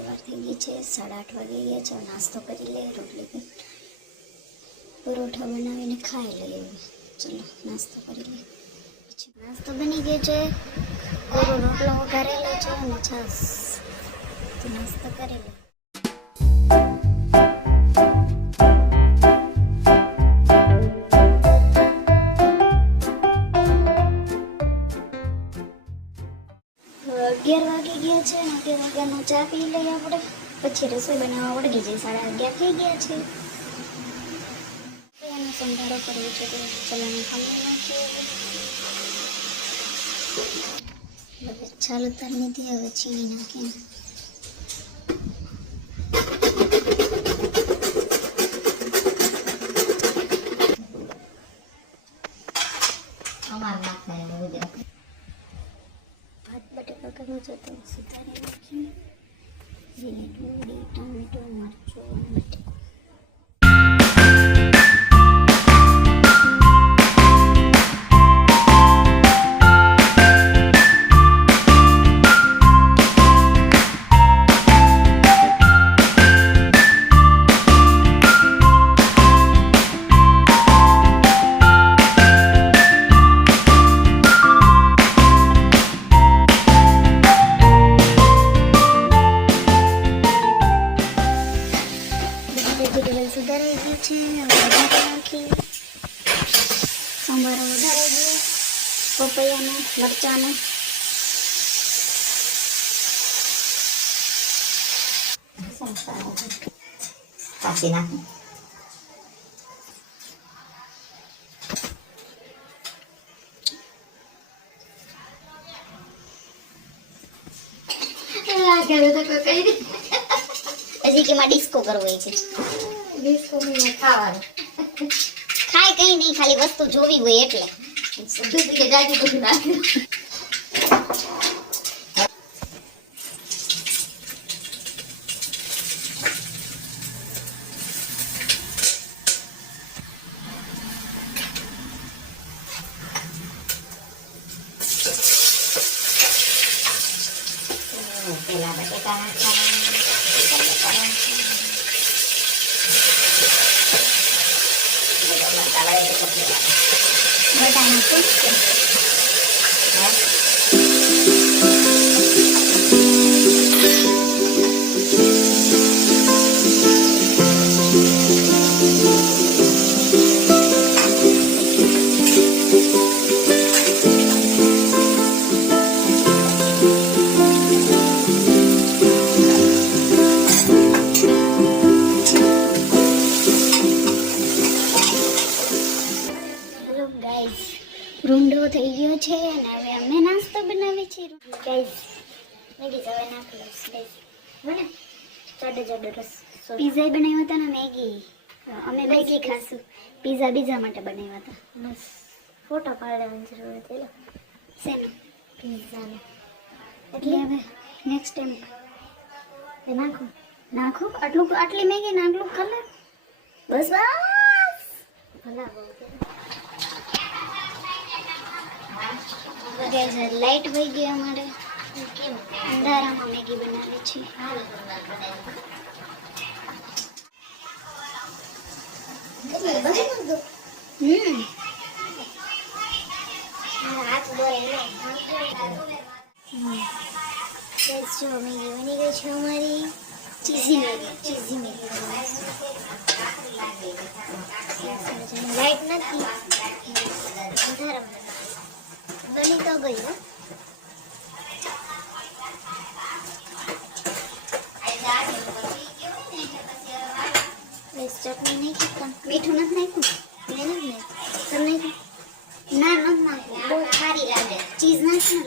સવાર થઈ સાડા આઠ વાગી ગયા છે નાસ્તો કરી લઈએ, રોટલી કરી પરોઠા બનાવીને ખાઈ લઈએ. ચલો, નાસ્તો કરી લઈએ. પછી નાસ્તો બની ગયો છે, ગોરો રોટલો વઘારેલો છે અને છાસ નાસ્તો કરી લઈએ. વાગી ગયા છે અગિયાર વાગ્યાનો ચા પી લઈએ આપણે. પછી રસોઈ બનાવવા વળગી જઈએ, સાડા અગિયાર થઈ ગયા છે. તો એનો સંભાળો કરવો છે તો ચલાને ખાલી નાખીએ ચાલો ચાલુ તાર નથી હવે છીણી નાખીને પપૈયાનો મરચાંનો. કાપી નાખે. હજી કે ડિસ્કો કરવો છે. ખાવાનું. ખાય કઈ નહીં ખાલી વસ્તુ જોવી હોય એટલે. દૂધ કે જાજી બધું નાખ્યું પેલા બટેકા નાખવાના ગયો છે અને હવે અમે નાસ્તો બનાવીએ છીએ. ગાઈઝ મેગી હવે નાખી લઈશ ગાઈઝ બને. જાડો જાડો રસ. પીઝા બનાવ્યા હતા ને મેગી અમે મેગી ખાશું. પીઝા બીજા માટે બનાવ્યા હતા. બસ. ફોટો પાડવાની જરૂર હતી શેનો? પીઝાનો એટલે હવે નેક્સ્ટ ટાઈમ નાખો. નાખો? આટલું આટલી મેગી ને આટલું કલર બસ બસ. ભલા બહુ લાઈટ વહી ગઈ અમારે અંધારામાં મેગી બનાવે છે હમ બસ જો મેગી બની ગઈ છે અમારી cheesy Maggi cheesy Maggi light નથી અંધારામાં બની તો ગઈ હો. બસ ચટણી નહીં ખાતા મીઠું નથી નાખ્યું. મેં નથી નાખ્યું. ના નથી બહુ ખારી લાગે. ચીઝ નાખ્યું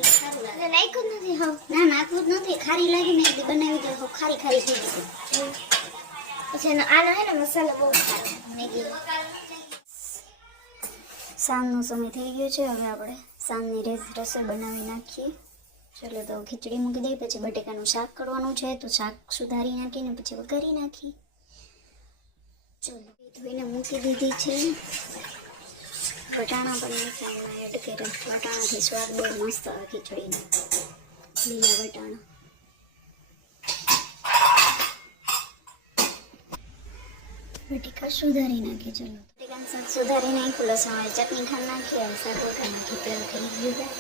જ નથી હો. ના નાખવું જ નથી. ખારી લાગી મેં એકદી બનાવી દઉં. હવે ખારી ખારી થઈ ગઈ. પછી એનો આનો હે ને મસાલો બહુ સારો મેગી. સાંજનો સમય થઈ ગયો છે હવે આપણે સાંજની રેસ રસોઈ બનાવી નાખીએ. ચલો તો ખીચડી મૂકી દઈએ, પછી બટેકાનું શાક કરવાનું છે, તો શાક સુધારી નાખીને પછી વઘારી નાખીએ. ચાલો ધોઈને મૂકી દીધી છે. વટાણા પણ નાખ્યા એમાં એડ કર્યા. વટાણાથી સ્વાદ બહુ મસ્ત આવે ખીચડીનો. લીલા વટાણા. બટેકા સુધારી નાખી ચાલો. બટેકાનું શાક સુધારી નાખ્યું લસણ વાળી ચટણી ખાંડ નાખી હવે શાક વખા નાખી તેલ થઈ ગયું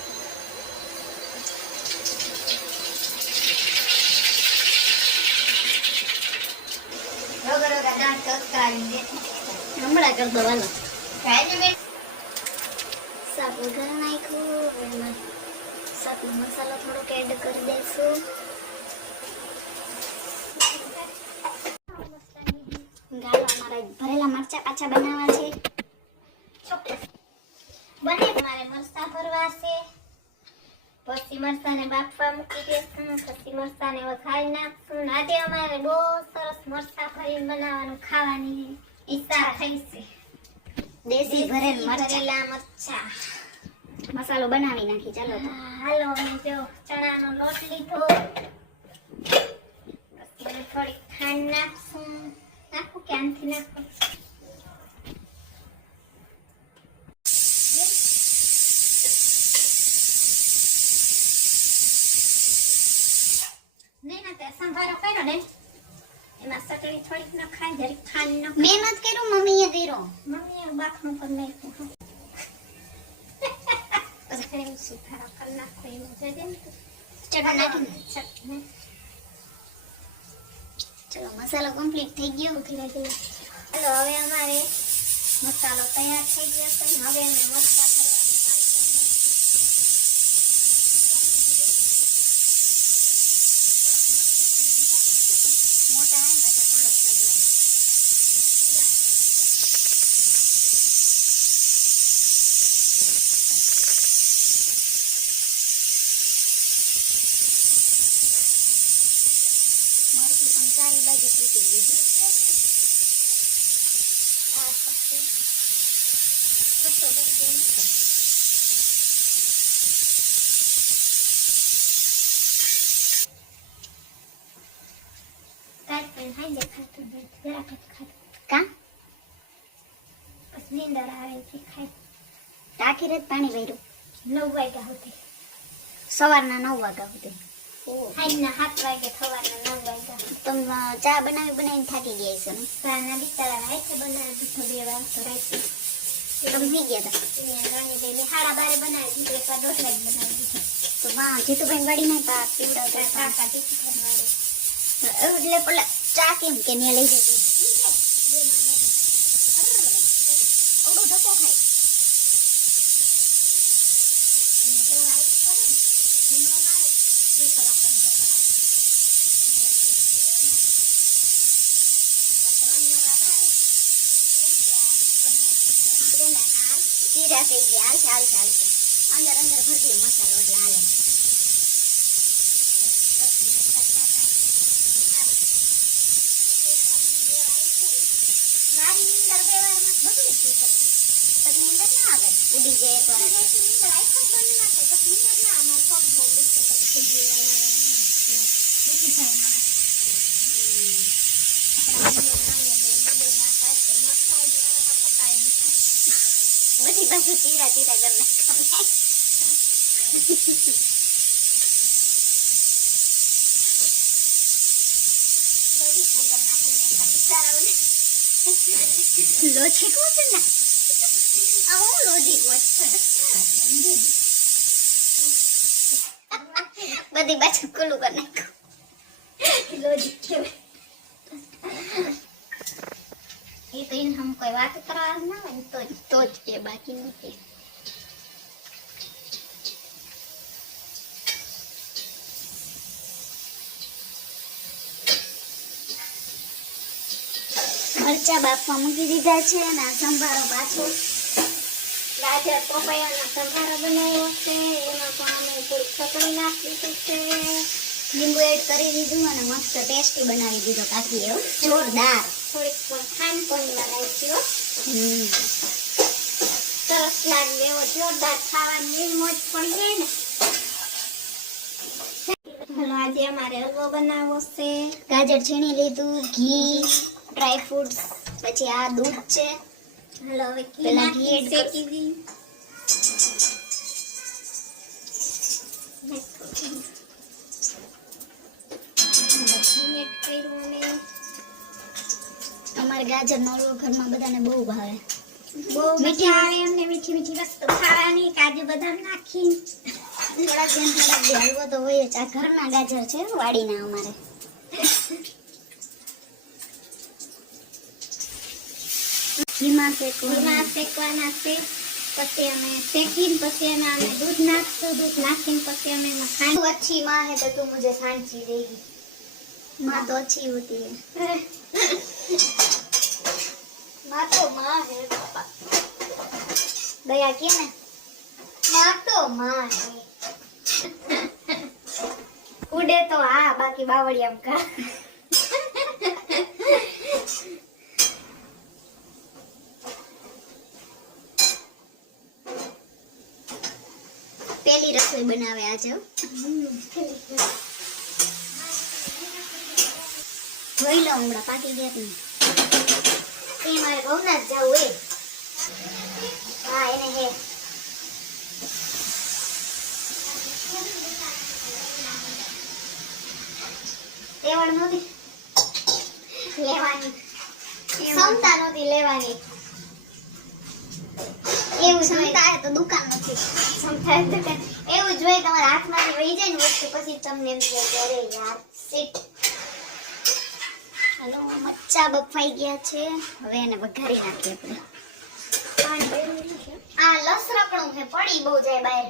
હમણાં કર દો હાલો ખાઈ બેન. શાક વઘાર નાખ્યું એમાં શાકનો મસાલો થોડોક એડ કરી દઈશું. ભરેલા મરચા પાછા બનાવવા છે. બને મારે મરચા ભરવા છે. પછી મરચાને બાફવા મૂકી દેશું પછી મરચાને વઘારી નાખશું. આજે અમારે બહુ સરસ મરચા ભરીને બનાવવાનું ખાવાની ઈચ્છા થઈ છે. દેશી ભરેલ ભરેલા મરચા. મસાલો બનાવી નાખી ચાલો હાલો અમે જો ચણાનો લોટ લીધો પછી એને થોડીક ખાંડ નાખશું નાખું કે આનથી નાખું નહીં ના તે સંભારો કર્યો ને એમાં ચટણી થોડીક નખાય જરીક ખાંડ નખાય મેં નથી કર્યું મમ્મીએ કર્યું મમ્મીએ બાખણું કરી નાખ્યું એમ સુધારો કરી નાખો એમ જજે ને. ચટણી નાખી ચલો મસાલો કમ્પ્લીટ થઈ ગયો. ધીરે ધીરે. હાલો હવે અમારે મસાલો તૈયાર થઈ ગયો છે. હવે અમે મરચાં ભરવાનું ચાલુ કરી મોટા આવે ને પાછા થોડોક બદલાય મરચું પણ ચારી બાજુ તૂટી ગયું આ પછી કસો કરી દઈએ. કાંઈ પણ હાઈ દેખાતું નથી. જરાક જ ખાધું. કા પછી નીંદર આવે છે ખાઈ. ટાંકી જ પાણી ભર્યું. નવ વાગ્યા સુધી. સવારના નવ વાગ્યા સુધી. ચા બનાવી બનાવીને થાકી ગયા છે ને? સાના બિચારા રાઈતે બનાવી દીધો બે વાર તો તમે થઈ ગયા હતા? બેને બારે બનાવી દીધો એક વાર દોઢ બનાવી દીધો તો માં જીતુભાઈ વાડી નહીં પા પીવડાવતા. કાકા એટલે પેલા ચા કેમ કે ને લઈ જતી સીધા થઈ ગયા. હાલ હાલશે હાલશે અંદર અંદર ભરી મસાલો એટલે હાલે. બગડી ગઈ પછી. પછી નીંદર ના આવે. ઉડી જાય એક વાર. બધી તીરા તીરા કરી લોજિક આ હું લોજિક વચન બધી બાજુ ખુલ્લું કરી નાખ્યું એ તો હમ કોઈ વાત કરવા ના હોય તો જ તો જ એ બાકી મરચા બાફવા મૂકી દીધા છે અને સંભારો પાછો ગાજર પપૈયાનો સંભારો બનાવ્યો છે. એમાં પણ અમે થોડીક ચટણી નાખી દીધું છે લીંબુ એડ કરી દીધું અને મસ્ત ટેસ્ટી બનાવી દીધો. કાકી એવું જોરદાર થોડીક પણ ખાંડ પણ નાખી હો હમ સરસ લાગે એવો જોરદાર ખાવાની મોજ પડી જાય ને આજે અમારે હલવો બનાવવો છે. ગાજર છીણી લીધું ઘી ડ્રાય ફ્રૂટ્સ પછી આ દૂધ છે. હલો હવે પેલા ઘી કર. દી. કર્યું અમે. અમારે ગાજર નવરો ઘરમાં બધાને બહુ ભાવે બહુ મીઠી આવે એમને મીઠી મીઠી વસ્તુ ખાવાની કાજુ બદામ નાખી થોડા જેમ થોડા હલવો તો હોય જ આ ઘરના ગાજર છે વાડીના અમારે ઘીમા શેકવા ઘીમા શેકવાના છે પછી અમે શેકીને પછી અમે અમે દૂધ નાખશું દૂધ નાખીને પછી અમે એમાં ખાંડ અચ્છી માં હે તો તું મુજે સાંચી દેગી માં તો અચ્છી હોતી હે માં તો માં હે પપ્પા. દયા કે ને ઉડે તો આ, બાકી બાવળી આમ કા પેલી રસોઈ બનાવે આજે જોઈ લો હમણાં પાકી ગયા એ મારે ભવનાથ જવું એ હા એને હે. લેવાનું નહોતી. લેવાની. ક્ષમતા નહોતી લેવાની. એવું ક્ષમતા તો દુકાન નથી. ક્ષમતા દુકાન એવું જોઈએ તમારા હાથમાંથી વહી જાય ને વસ્તુ પછી તમને એમ કે અરે યાર શીટ હાલો મચ્છા બફાઈ ગયા છે. હવે એને વઘારી નાખીએ આપણે. આ લસરપણું છે, પડી બહુ જાય બહાર.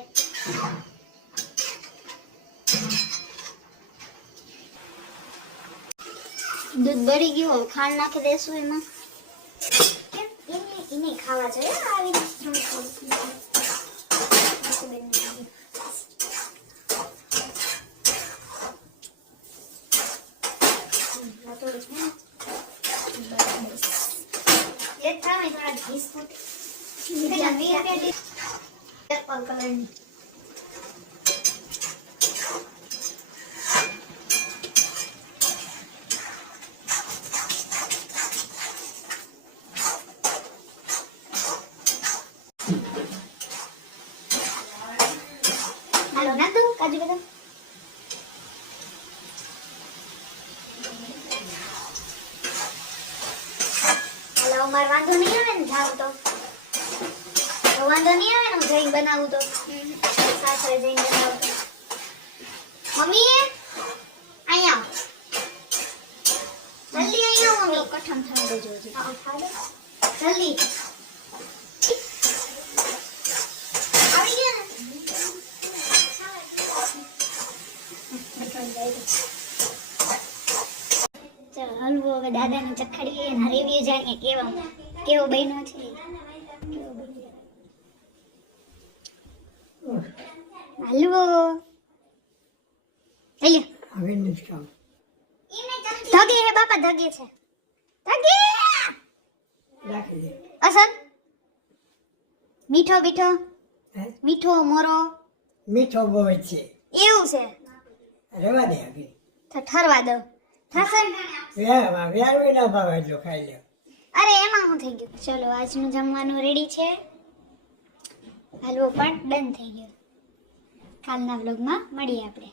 દૂધ બળી ગયું ખાંડ નાખી દેશું એમાં? એને ખાવા જોઈએ આવી કાજુ બદામ મારે વાંધો નહીં આવે ને જાવ તો. તો વાંધો નહીં આવે ને હું જઈને બનાવું તો. સાસરે જઈને બનાવું તો. મમ્મી અહીંયા જલ્દી અહીંયા મમ્મી. કઠમ થવા દો. જલ્દી આવી ગયા ને ચાલો હલવો હવે દાદાને ચખાડીએ અને રિવ્યુ જાણીએ કેવો કેવો બન્યો છે. હલવો હવે નથી ખાવું. ધગે હે બાપા ધગે છે. ધગે! રાખી દે. અસર? મીઠો મીઠો? મીઠો મોરો? મીઠો બહુ છે. એવું છે. રહેવા દે આગળ. ઠરવા દો. વ્યારવી ના ભાવે એટલું ખાઈ લે. અરે, એમાં શું થઈ ગયું? ચલો, આજનું જમવાનું રેડી છે. હલવો પણ ડન થઈ ગયો. કાલના વ્લોગમાં મળીએ આપણે.